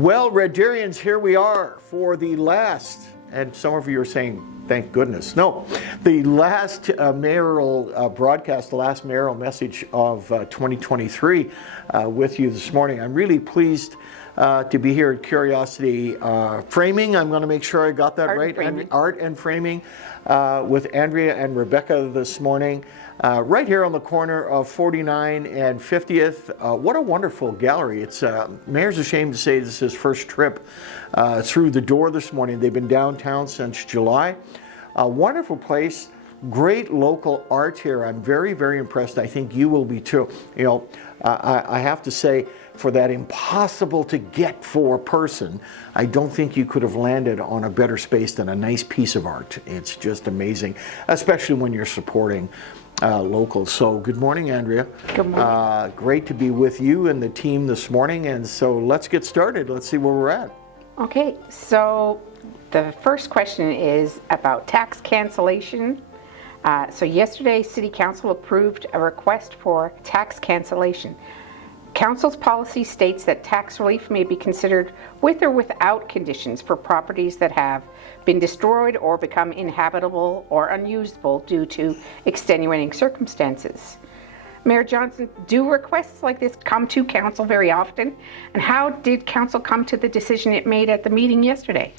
Well, Red Darians, here we are for the last, and some of you are saying, thank goodness. No, the last mayoral broadcast, the last mayoral message of 2023 with you this morning. I'm really pleased to be here at Curiosity Framing. I'm going to make sure I got that right. Art and Framing with Andrea and Rebecca this morning. Right here on the corner of 49 and 50th. What a wonderful gallery. It's Mayor's ashamed to say this is his first trip through the door this morning. They've been downtown since July. A wonderful place, great local art here. I'm very, very impressed. I think you will be too. You know, I have to say, for that impossible to get for person, I don't think you could have landed on a better space than a nice piece of art. It's just amazing, especially when you're supporting locals. So good morning, Andrea. Good morning. Great to be with you and the team this morning. And so let's get started. Let's see where we're at. Okay, so the first question is about tax cancellation. So yesterday, City Council approved a request for tax cancellation. Council's policy states that tax relief may be considered with or without conditions for properties that have been destroyed or become inhabitable or unusable due to extenuating circumstances. Mayor Johnson, do requests like this come to Council very often? And how did Council come to the decision it made at the meeting yesterday?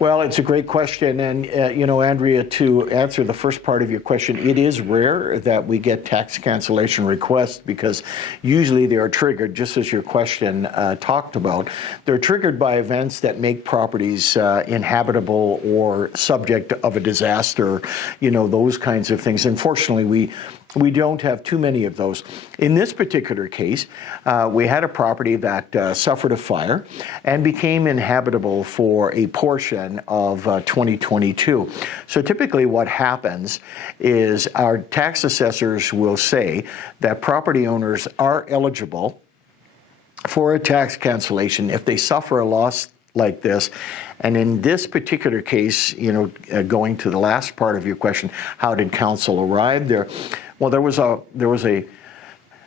Well, it's a great question. And, you know, Andrea, to answer the first part of your question, it is rare that we get tax cancellation requests because usually they are triggered, just as your question talked about. They're triggered by events that make properties inhabitable or subject of a disaster, you know, those kinds of things. Unfortunately, we don't have too many of those. In this particular case, we had a property that suffered a fire and became inhabitable for a portion of 2022. So typically what happens is our tax assessors will say that property owners are eligible for a tax cancellation if they suffer a loss like this. And in this particular case, you know, going to the last part of your question, how did council arrive there? Well, there was a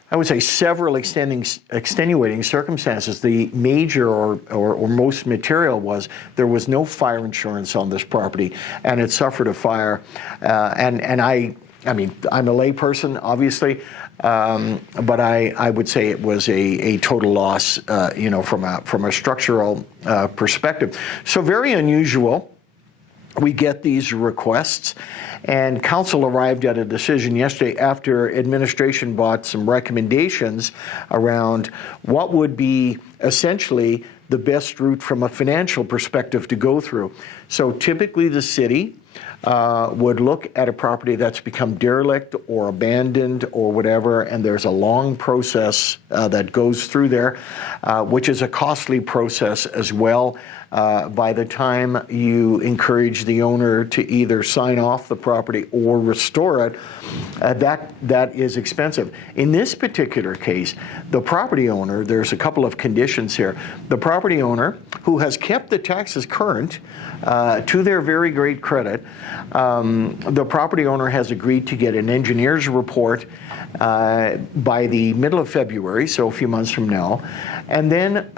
I would say several extenuating circumstances. The major or most material was there was no fire insurance on this property, and it suffered a fire. And I mean, I'm a lay person, obviously, but I would say it was a total loss, you know, from a structural perspective. So very unusual. We get these requests, and council arrived at a decision yesterday after administration brought some recommendations around what would be essentially the best route from a financial perspective to go through. So typically the city would look at a property that's become derelict or abandoned or whatever, and there's a long process that goes through there, which is a costly process as well. By the time you encourage the owner to either sign off the property or restore it, that is expensive. In this particular case, the property owner, there's a couple of conditions here. The property owner, who has kept the taxes current, to their very great credit, the property owner has agreed to get an engineer's report by the middle of February, so a few months from now, and then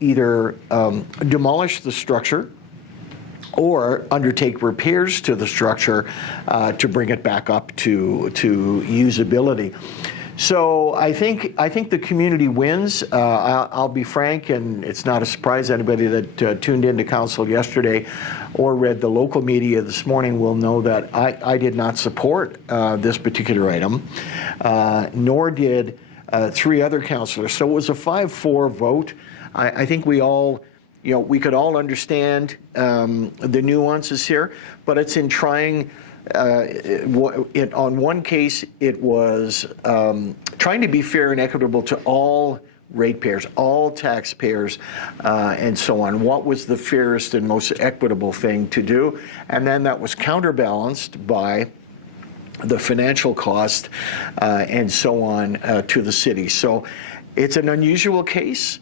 either demolish the structure or undertake repairs to the structure to bring it back up to usability. So I think the community wins. I'll be frank, and it's not a surprise to anybody that tuned into council yesterday or read the local media this morning will know that I did not support this particular item, nor did three other councillors. So it was a 5-4 vote. I think we all, you know, we could all understand the nuances here, but it's in trying. On one case, it was trying to be fair and equitable to all ratepayers, all taxpayers, and so on. What was the fairest and most equitable thing to do? And then that was counterbalanced by the financial cost and so on to the city. So it's an unusual case.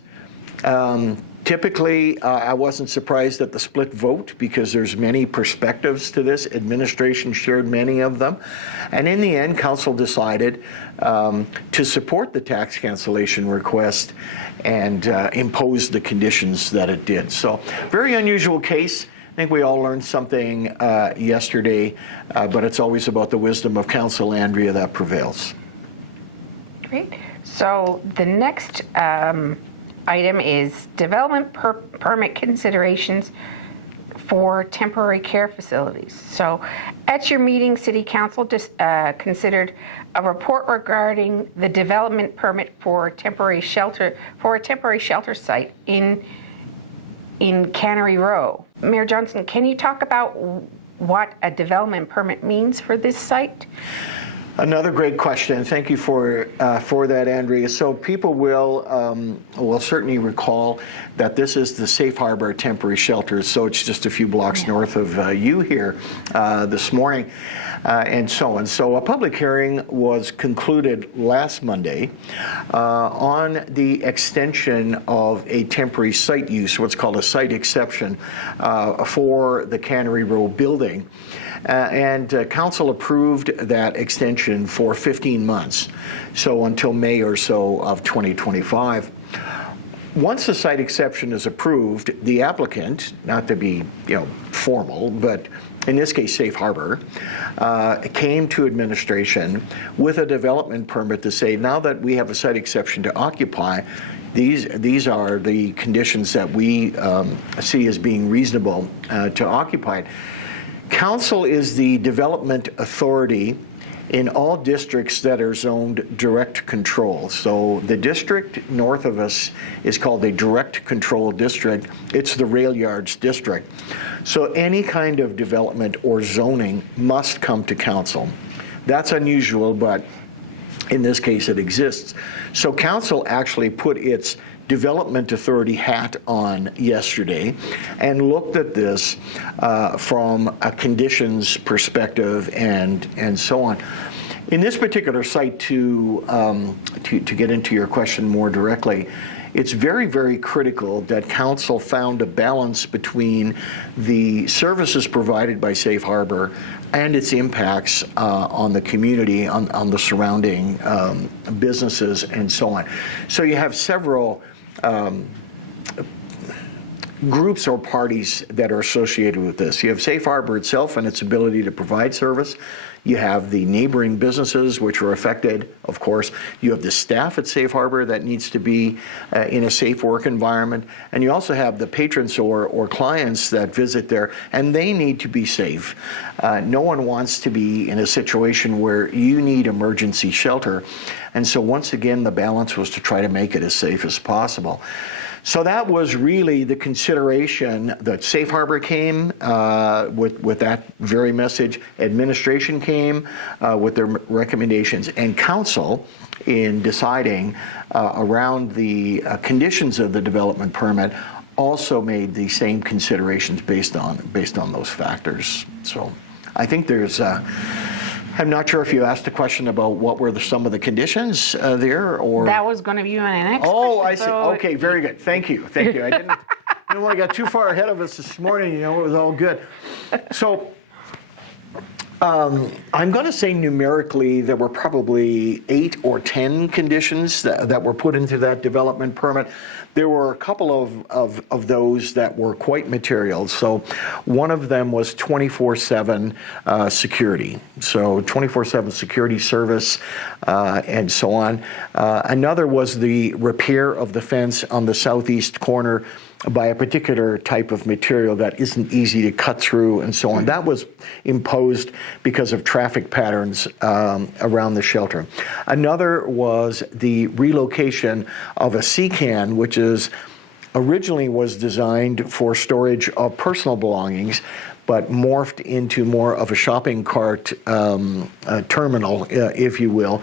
Typically, I wasn't surprised at the split vote because there's many perspectives to this. Administration shared many of them. And in the end, council decided to support the tax cancellation request and impose the conditions that it did. So very unusual case. I think we all learned something yesterday, but it's always about the wisdom of council, Andrea, that prevails. Great. So the next item is development permit considerations for temporary care facilities. So at your meeting, City Council just considered a report regarding the development permit for a temporary shelter site in Cannery Row. Mayor Johnson, can you talk about what a development permit means for this site? Another great question. Thank you for that, Andrea. So people will certainly recall that this is the Safe Harbor Temporary Shelter. So it's just a few blocks north of you here this morning, and so on. So a public hearing was concluded last Monday on the extension of a temporary site use, what's called a site exception, for the Cannery Row building. And council approved that extension for 15 months, so until May or so of 2025. Once the site exception is approved, the applicant, not to be formal, but in this case Safe Harbor, came to administration with a development permit to say, now that we have a site exception to occupy, these are the conditions that we see as being reasonable to occupy it. Council is the development authority in all districts that are zoned direct control. So the district north of us is called a direct control district. It's the rail yards district. So any kind of development or zoning must come to council. That's unusual, but in this case it exists. So council actually put its development authority hat on yesterday and looked at this from a conditions perspective and so on. In this particular site, to get into your question more directly, it's very, very critical that council found a balance between the services provided by Safe Harbor and its impacts on the community, on the surrounding businesses and so on. So you have several groups or parties that are associated with this. You have Safe Harbor itself and its ability to provide service. You have the neighboring businesses which are affected, of course. You have the staff at Safe Harbor that needs to be in a safe work environment. And you also have the patrons or clients that visit there, and they need to be safe. No one wants to be in a situation where you need emergency shelter. And so once again, the balance was to try to make it as safe as possible. So that was really the consideration that Safe Harbor came with that very message. Administration came with their recommendations, and council, in deciding around the conditions of the development permit, also made the same considerations based on those factors. So I think there's. I'm not sure if you asked a question about what were some of the conditions there, or that was going to be my next question. Oh, I see. Okay, very good. Thank you. I didn't want to get too far ahead of us this morning. It was all good. So I'm going to say numerically there were probably 8 or 10 conditions that were put into that development permit. There were a couple of those that were quite material. So one of them was 24/7 security. So 24/7 security service and so on. Another was the repair of the fence on the southeast corner by a particular type of material that isn't easy to cut through and so on. That was imposed because of traffic patterns around the shelter. Another was the relocation of a CCAN, which originally was designed for storage of personal belongings, but morphed into more of a shopping cart terminal, if you will.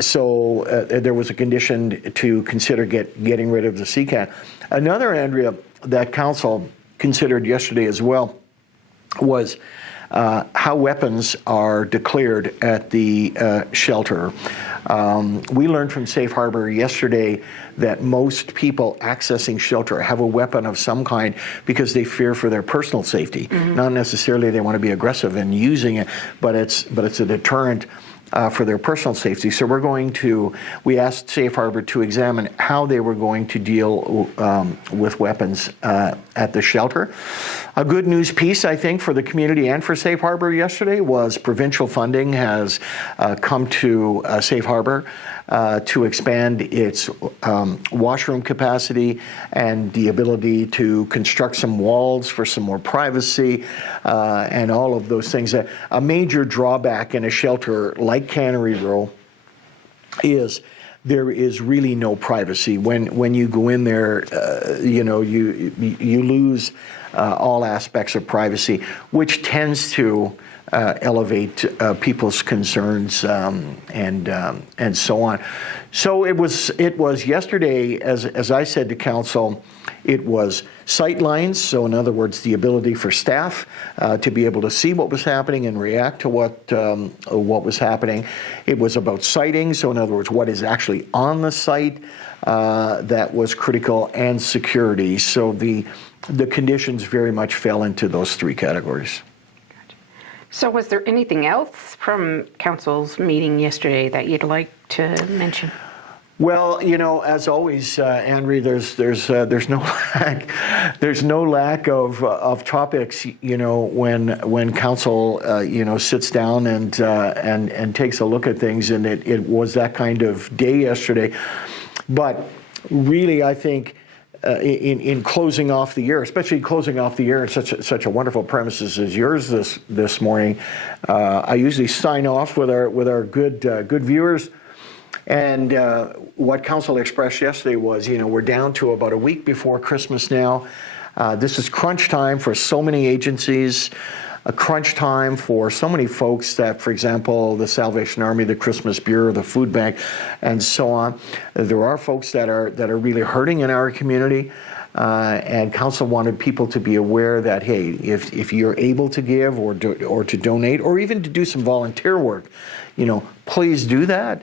So there was a condition to consider getting rid of the CCAN. Another, Andrea, that council considered yesterday as well was how weapons are declared at the shelter. We learned from Safe Harbor yesterday that most people accessing shelter have a weapon of some kind because they fear for their personal safety. Not necessarily they want to be aggressive in using it, but it's a deterrent for their personal safety. So we asked Safe Harbor to examine how they were going to deal with weapons at the shelter. A good news piece, I think, for the community and for Safe Harbor yesterday was provincial funding has come to Safe Harbor to expand its washroom capacity and the ability to construct some walls for some more privacy and all of those things. A major drawback in a shelter like Cannery Row is there is really no privacy. When you go in there, you lose all aspects of privacy, which tends to elevate people's concerns and so on. So it was yesterday, as I said to council, it was sight lines. So in other words, the ability for staff to be able to see what was happening and react to what was happening. It was about sighting. So in other words, what is actually on the site that was critical, and security. So the conditions very much fell into those three categories. So was there anything else from council's meeting yesterday that you'd like to mention? Well, as always, Andrea, there's no lack of topics. When council sits down and takes a look at things, and it was that kind of day yesterday. But really, I think in closing off the year, especially closing off the year in such a wonderful premises as yours this morning, I usually sign off with our good viewers. And what council expressed yesterday was, we're down to about a week before Christmas now. This is crunch time for so many agencies, a crunch time for so many folks that, for example, the Salvation Army, the Christmas Bureau, the Food Bank, and so on. There are folks that are really hurting in our community. And council wanted people to be aware that, hey, if you're able to give or to donate or even to do some volunteer work, please do that.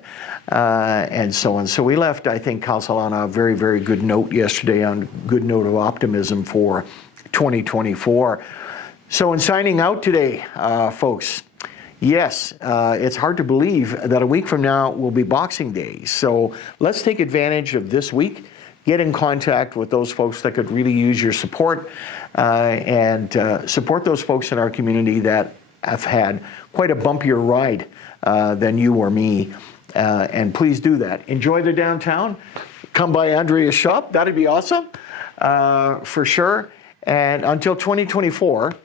And so on. So we left, I think, council on a very, very good note yesterday, on a good note of optimism for 2024. So in signing out today, folks, yes, it's hard to believe that a week from now will be Boxing Day. So let's take advantage of this week, get in contact with those folks that could really use your support, and support those folks in our community that have had quite a bumpier ride than you or me. And please do that. Enjoy the downtown. Come by Andrea's shop. That'd be awesome, for sure. And until 2024,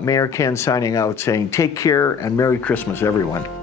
Mayor Ken signing out saying, take care and Merry Christmas, everyone.